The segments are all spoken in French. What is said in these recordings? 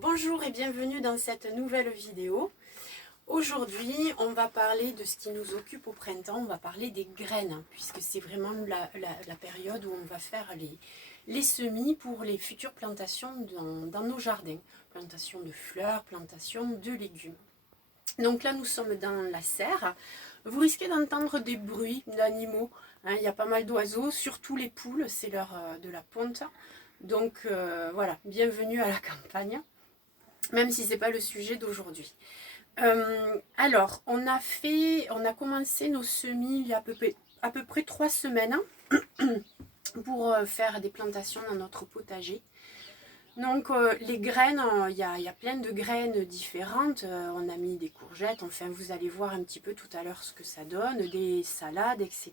Bonjour et bienvenue dans cette nouvelle vidéo. Aujourd'hui, on va parler de ce qui nous occupe au printemps, on va parler des graines, puisque c'est vraiment la période où on va faire les semis pour les futures plantations dans nos jardins. Plantation de fleurs, plantation de légumes. Donc là, nous sommes dans la serre. Vous risquez d'entendre des bruits d'animaux. Il y a pas mal d'oiseaux, surtout les poules, c'est l'heure de la ponte. Donc voilà, bienvenue à la campagne, même si ce n'est pas le sujet d'aujourd'hui. Alors, on a commencé nos semis il y a à peu près 3 semaines pour faire des plantations dans notre potager. Donc les graines, il y a plein de graines différentes. On a mis des courgettes, enfin vous allez voir un petit peu tout à l'heure ce que ça donne, des salades, etc.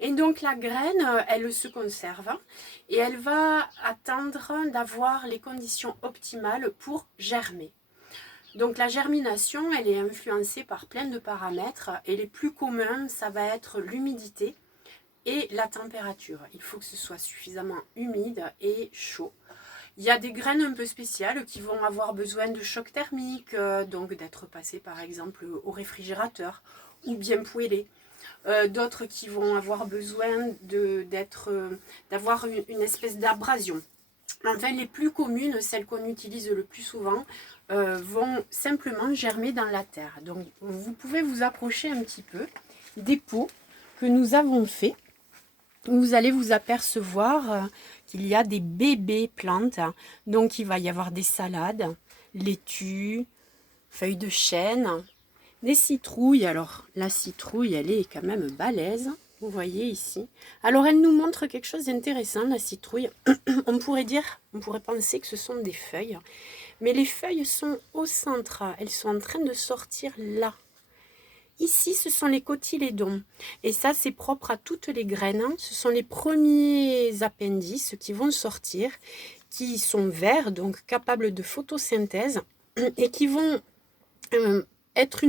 Et donc la graine, elle se conserve et elle va attendre d'avoir les conditions optimales pour germer. Donc la germination, elle est influencée par plein de paramètres et les plus communs, ça va être l'humidité et la température. Il faut que ce soit suffisamment humide et chaud. Il y a des graines un peu spéciales qui vont avoir besoin de choc thermique, donc d'être passées par exemple au réfrigérateur ou bien poêlées. D'autres qui vont avoir besoin d'avoir une espèce d'abrasion. Enfin, les plus communes, celles qu'on utilise le plus souvent, vont simplement germer dans la terre. Donc, vous pouvez vous approcher un petit peu des pots que nous avons faits. Vous allez vous apercevoir qu'il y a des bébés plantes. Donc, il va y avoir des salades, laitues, feuilles de chêne, des citrouilles. Alors, la citrouille, elle est quand même balèze. Vous voyez ici. Alors, elle nous montre quelque chose d'intéressant, la citrouille. On pourrait penser que ce sont des feuilles. Mais les feuilles sont au centre. Elles sont en train de sortir là. Ici, ce sont les cotylédons. Et ça, c'est propre à toutes les graines. Ce sont les premiers appendices qui vont sortir, qui sont verts, donc capables de photosynthèse, et qui vont être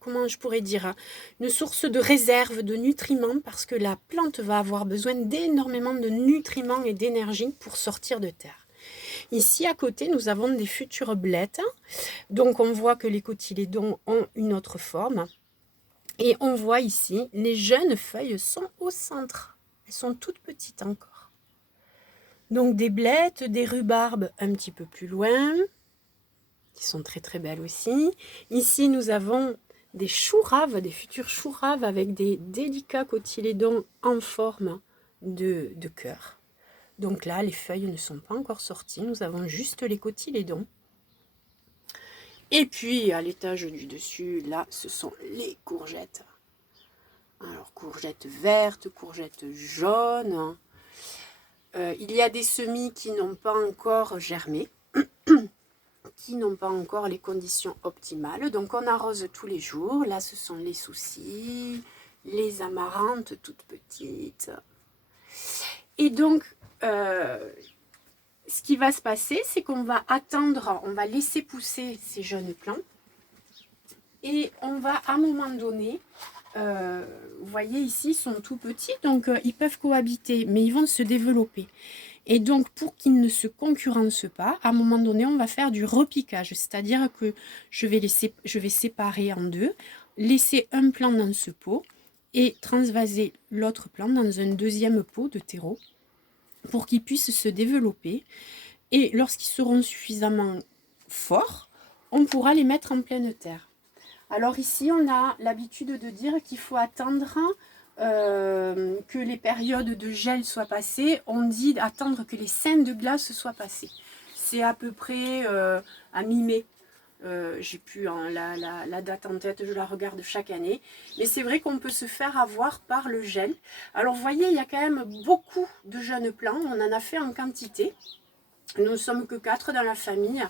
comment je pourrais dire, une source de réserve de nutriments, parce que la plante va avoir besoin d'énormément de nutriments et d'énergie pour sortir de terre. Ici, à côté, nous avons des futures blettes. Donc, on voit que les cotylédons ont une autre forme. Et on voit ici, les jeunes feuilles sont au centre. Elles sont toutes petites encore. Donc, des blettes, des rhubarbes un petit peu plus loin, qui sont très très belles aussi. Ici, nous avons des choux raves, des futurs choux raves avec des délicats cotylédons en forme de cœur. Donc là, les feuilles ne sont pas encore sorties. Nous avons juste les cotylédons. Et puis, à l'étage du dessus, là, ce sont les courgettes. Alors, courgettes vertes, courgettes jaunes. Il y a des semis qui n'ont pas encore germé, qui n'ont pas encore les conditions optimales. Donc, on arrose tous les jours. Là, ce sont les soucis, les amarantes toutes petites. Et donc, ce qui va se passer, c'est qu'on va attendre, on va laisser pousser ces jeunes plants et on va à un moment donné, vous voyez ici, ils sont tout petits, donc ils peuvent cohabiter, mais ils vont se développer. Et donc, pour qu'ils ne se concurrencent pas, à un moment donné, on va faire du repiquage, c'est-à-dire que je vais séparer en deux, laisser un plant dans ce pot et transvaser l'autre plant dans un deuxième pot de terreau, pour qu'ils puissent se développer. Et lorsqu'ils seront suffisamment forts, on pourra les mettre en pleine terre. Alors ici, on a l'habitude de dire qu'il faut attendre que les périodes de gel soient passées. On dit attendre que les seins de glace soient passés. C'est à peu près à mi-mai. J'ai plus la date en tête, je la regarde chaque année. Mais c'est vrai qu'on peut se faire avoir par le gel. Alors vous voyez, il y a quand même beaucoup de jeunes plants. On en a fait en quantité. Nous ne sommes que 4 dans la famille.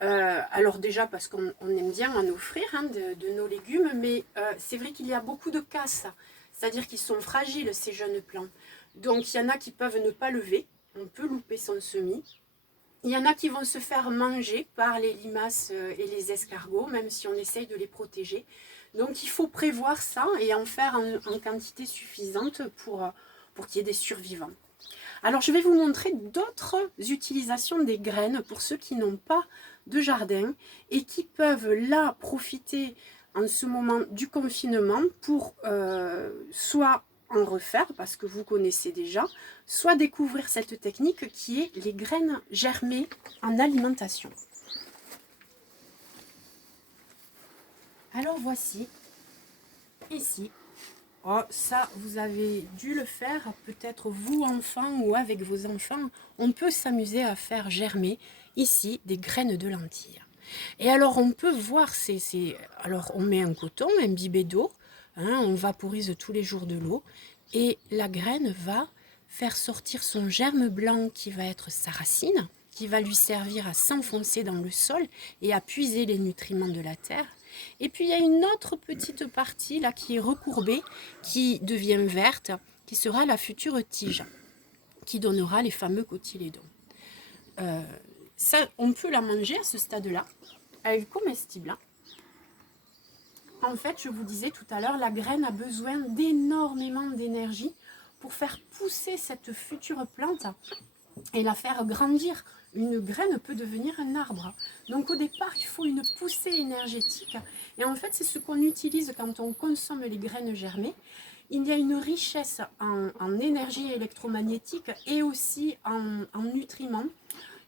Alors déjà parce qu'on aime bien en offrir de nos légumes. Mais c'est vrai qu'il y a beaucoup de casse. C'est-à-dire qu'ils sont fragiles, ces jeunes plants. Donc il y en a qui peuvent ne pas lever. On peut louper son semis. Il y en a qui vont se faire manger par les limaces et les escargots, même si on essaye de les protéger. Donc il faut prévoir ça et en faire en quantité suffisante pour qu'il y ait des survivants. Alors, je vais vous montrer d'autres utilisations des graines pour ceux qui n'ont pas de jardin et qui peuvent là profiter en ce moment du confinement pour soit en refaire parce que vous connaissez déjà, soit découvrir cette technique qui est les graines germées en alimentation. Alors voici, ici, oh, ça vous avez dû le faire, peut-être vous enfants ou avec vos enfants, on peut s'amuser à faire germer ici des graines de lentilles. Et alors on peut voir, alors on met un coton imbibé d'eau, hein, on vaporise tous les jours de l'eau et la graine va faire sortir son germe blanc qui va être sa racine, qui va lui servir à s'enfoncer dans le sol et à puiser les nutriments de la terre. Et puis il y a une autre petite partie là qui est recourbée, qui devient verte, qui sera la future tige, qui donnera les fameux cotylédons. Ça, on peut la manger à ce stade-là. Elle est comestible. En fait, je vous disais tout à l'heure, la graine a besoin d'énormément d'énergie pour faire pousser cette future plante et la faire grandir. Une graine peut devenir un arbre. Donc au départ, il faut une poussée énergétique. Et en fait, c'est ce qu'on utilise quand on consomme les graines germées. Il y a une richesse en énergie électromagnétique et aussi en nutriments.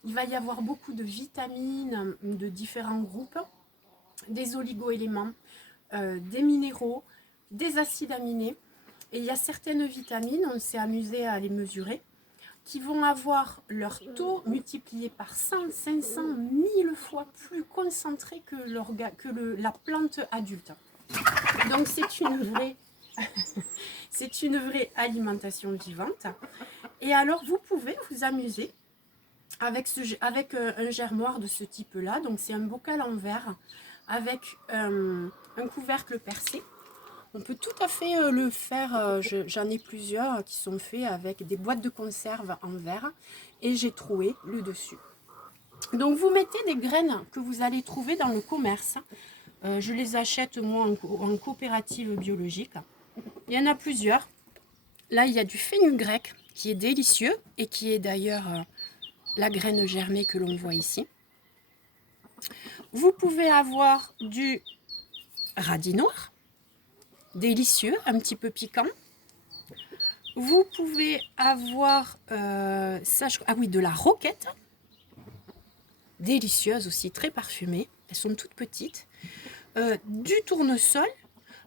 Il va y avoir beaucoup de vitamines de différents groupes, des oligo-éléments, des minéraux, des acides aminés. Et il y a certaines vitamines, on s'est amusé à les mesurer, qui vont avoir leur taux multiplié par 100, 500, 1000 fois plus concentré que la plante adulte. Donc c'est une vraie alimentation vivante. Et alors vous pouvez vous amuser avec un germoir de ce type-là. Donc c'est un bocal en verre avec un couvercle percé. On peut tout à fait le faire, j'en ai plusieurs qui sont faits avec des boîtes de conserve en verre et j'ai troué le dessus. Donc vous mettez des graines que vous allez trouver dans le commerce. Je les achète moi en coopérative biologique. Il y en a plusieurs. Là il y a du fenugrec qui est délicieux et qui est d'ailleurs la graine germée que l'on voit ici. Vous pouvez avoir du radis noir, délicieux, un petit peu piquant. Vous pouvez avoir de la roquette, délicieuse aussi, très parfumée. Elles sont toutes petites. Du tournesol.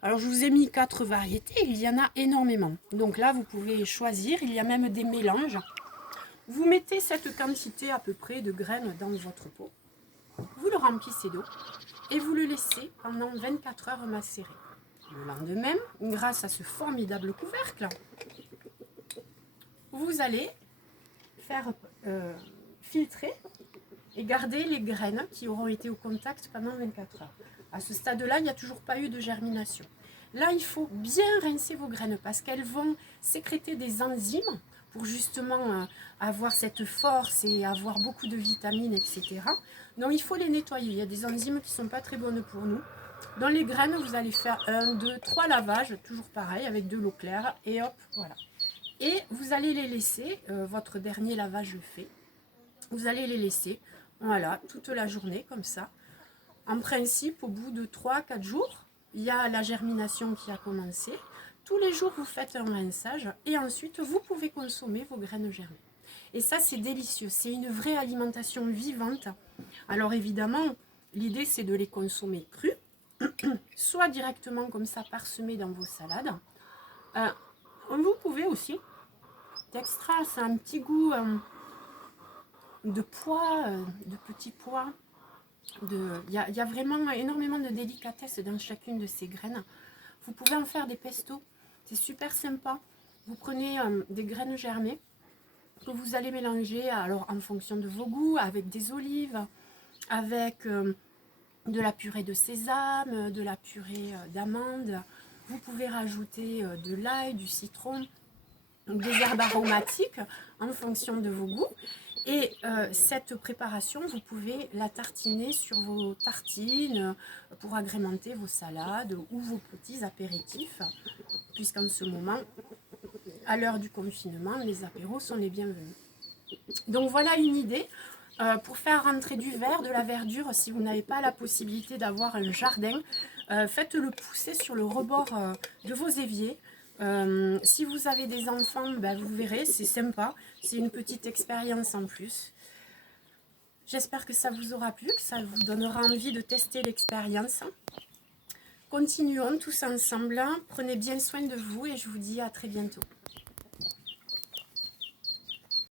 Alors je vous ai mis 4 variétés, il y en a énormément. Donc là vous pouvez choisir, il y a même des mélanges. Vous mettez cette quantité à peu près de graines dans votre pot. Vous le remplissez d'eau et vous le laissez pendant 24 heures macérer. Le lendemain, grâce à ce formidable couvercle, vous allez faire filtrer et garder les graines qui auront été au contact pendant 24 heures. À ce stade-là, il n'y a toujours pas eu de germination. Là, il faut bien rincer vos graines parce qu'elles vont sécréter des enzymes pour justement avoir cette force et avoir beaucoup de vitamines, etc. Donc, il faut les nettoyer. Il y a des enzymes qui ne sont pas très bonnes pour nous. Dans les graines, vous allez faire 1, 2, 3 lavages, toujours pareil, avec de l'eau claire. Et hop, voilà. Et vous allez les laisser, votre dernier lavage fait, vous allez les laisser, voilà, toute la journée, comme ça. En principe, au bout de 3-4 jours, il y a la germination qui a commencé. Tous les jours, vous faites un rinçage et ensuite, vous pouvez consommer vos graines germées. Et ça, c'est délicieux. C'est une vraie alimentation vivante. Alors évidemment, l'idée, c'est de les consommer crus, soit directement comme ça, parsemés dans vos salades. Vous pouvez aussi, d'extra, c'est un petit goût de pois, de petits pois. Il y a vraiment énormément de délicatesse dans chacune de ces graines. Vous pouvez en faire des pestos, c'est super sympa. Vous prenez des graines germées que vous allez mélanger alors en fonction de vos goûts avec des olives, avec de la purée de sésame, de la purée d'amandes. Vous pouvez rajouter de l'ail, du citron, des herbes aromatiques en fonction de vos goûts. Et cette préparation, vous pouvez la tartiner sur vos tartines pour agrémenter vos salades ou vos petits apéritifs, puisqu'en ce moment, à l'heure du confinement, les apéros sont les bienvenus. Donc voilà une idée pour faire rentrer du vert, de la verdure. Si vous n'avez pas la possibilité d'avoir un jardin, faites-le pousser sur le rebord de vos éviers. Si vous avez des enfants, ben, vous verrez, c'est sympa. C'est une petite expérience en plus. J'espère que ça vous aura plu, que ça vous donnera envie de tester l'expérience. Continuons tous ensemble. Prenez bien soin de vous et je vous dis à très bientôt.